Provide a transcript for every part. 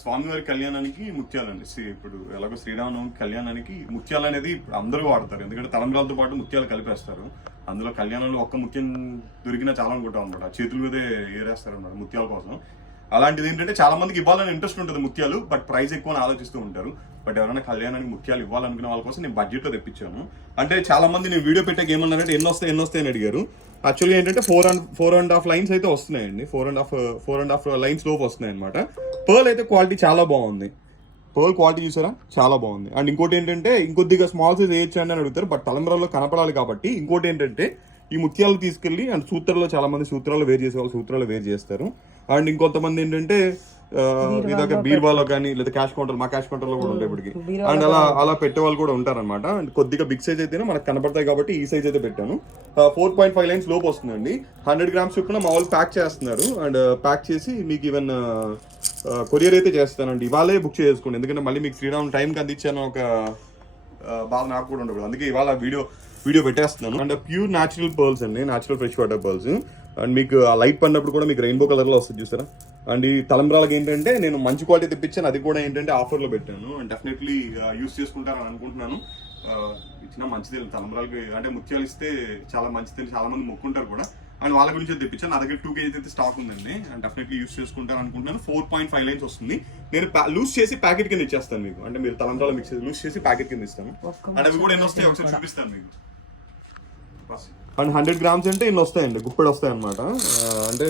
స్వామివారి కళ్యాణానికి ముత్యాలండి. ఇప్పుడు ఎలాగో శ్రీరామనవమి కళ్యాణానికి ముత్యాలు అనేది అందరూ వాడతారు, ఎందుకంటే తలంబ్రాలతో పాటు ముత్యాలు కలిపేస్తారు. అందులో కళ్యాణంలో ఒక్క ముత్యం దొరికినా చాలా అనుకుంటాం అనమాట, చేతుల మీదే ఏరేస్తారు అనమాట ముత్యాల కోసం. అలాంటిది ఏంటంటే చాలా మందికి ఇవ్వాలని ఇంట్రెస్ట్ ఉంటుంది ముత్యాలు, బట్ ప్రైస్ ఎక్కువ అని ఆలోచిస్తూ ఉంటారు. బట్ ఎవరైనా కళ్యాణానికి ముత్యాలు ఇవ్వాలనుకునే వాళ్ళ కోసం నేను బడ్జెట్లో తెప్పించాను. అంటే చాలా మంది నేను వీడియో పెట్టాక ఏమన్నారంటే ఎన్ని వస్తాయి అని అడిగారు. యాక్చువల్గా ఏంటంటే 4.5 లైన్స్ అయితే వస్తున్నాయండి, 4.5 లైన్స్ లోపు వస్తున్నాయి అనమాట. పర్ల్ అయితే క్వాలిటీ చాలా బాగుంది, పర్ల్ క్వాలిటీ చూసారా చాలా బాగుంది. అండ్ ఇంకోటి ఏంటంటే ఇంకొద్దిగా స్మాల్ సైజ్ వేయచ్చు అని అడుగుతారు, బట్ తలంబ్రాల్లో కనపడాలి కాబట్టి ఇంకోటి ఏంటంటే ఈ ముత్యాలు తీసుకెళ్ళి అండ్ సూత్రాల్లో చాలా మంది సూత్రాలు వేరు చేసే వాళ్ళు సూత్రాలు వేరు చేస్తారు. అండ్ ఇంకొంతమంది ఏంటంటే ఇదాక బీర్వాలో కానీ లేదా క్యాష్ కౌంటర్, మా క్యాష్ కౌంటర్ లో కూడా ఉంటాయి ఇప్పటికి. అండ్ అలా పెట్టే వాళ్ళు కూడా ఉంటారనమాట. అండ్ కొద్దిగా బిగ్ సైజ్ అయితేనే మనకు కనపడతాయి కాబట్టి ఈ సైజ్ అయితే పెట్టాను. 4.5 లైన్స్ లోపు వస్తుందండి. 100 గ్రామ్స్ చొప్పున మా వాళ్ళు ప్యాక్ చేస్తున్నారు. అండ్ ప్యాక్ చేసి మీకు ఈవెన్ కొరియర్ అయితే చేస్తానండి. ఇవాళే బుక్ చేసుకోండి, ఎందుకంటే మళ్ళీ మీకు శ్రీరామ్ టైంకి అందించాను ఒక బాధ నాకు కూడా ఉండదు, అందుకే ఇవాళ వీడియో పెట్టేస్తున్నాను. అండ్ ప్యూర్ న్యాచురల్ పర్ల్స్ అండి, natural fresh water pearls. And మీకు ఆ లైట్ పడినప్పుడు కూడా మీకు రెయిన్బో కలర్ లో వస్తుంది చూసారా. అండ్ ఈ తలంబ్రాలకి ఏంటంటే నేను మంచి క్వాలిటీ తెప్పించాను, అది కూడా ఏంటంటే ఆఫర్లో పెట్టాను. అండ్ డెఫినెట్లీ యూస్ చేసుకుంటారని అనుకుంటున్నాను. ఇచ్చిన మంచిది తలంబ్రాలకి, అంటే ముత్యాలు ఇస్తే చాలా మంచిది, చాలా మంది మొక్కుంటారు కూడా. అండ్ వాళ్ళ గురించి తెప్పించాను. నా దగ్గర 2 kg అయితే స్టాక్ ఉందండి. అండ్ డెఫినెట్లీ యూస్ చేసుకుంటాను అనుకుంటున్నాను. 4.5 లైన్స్ వస్తుంది. నేను లూజ్ చేసి ప్యాకెట్ కింద ఇచ్చేస్తాను మీకు, అంటే మీరు తలంబ్రాలు మిక్స్ చేసి లూజ్ చేసి ప్యాకెట్ కింద ఇస్తాను. అండ్ అవి కూడా ఎన్ని వస్తాయి ఒకసారి చూపిస్తాను మీకు. అండ్ 100 గ్రామ్స్ అంటే ఇన్ని వస్తాయండి, గుప్పెడు వస్తాయి అనమాట. అంటే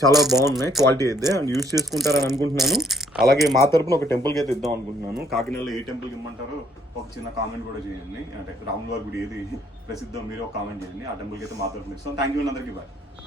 చాలా బాగున్నాయి క్వాలిటీ అయితే. అండ్ యూస్ చేసుకుంటారని అనుకుంటున్నాను. అలాగే మా తరపున ఒక టెంపుల్కి అయితే ఇద్దాం అనుకుంటున్నాను. కాకినాడలో ఏ టెంపుల్కి ఇమ్మంటారో ఒక చిన్న కామెంట్ కూడా చేయండి. అంటే రాముల వారి గుడి ఏది ప్రసిద్ధం మీరు ఒక కామెంట్ చేయండి, ఆ టెంపుల్కి అయితే మా తరపున ఇస్తాం. థ్యాంక్ యూ అందరికీ, బాయ్.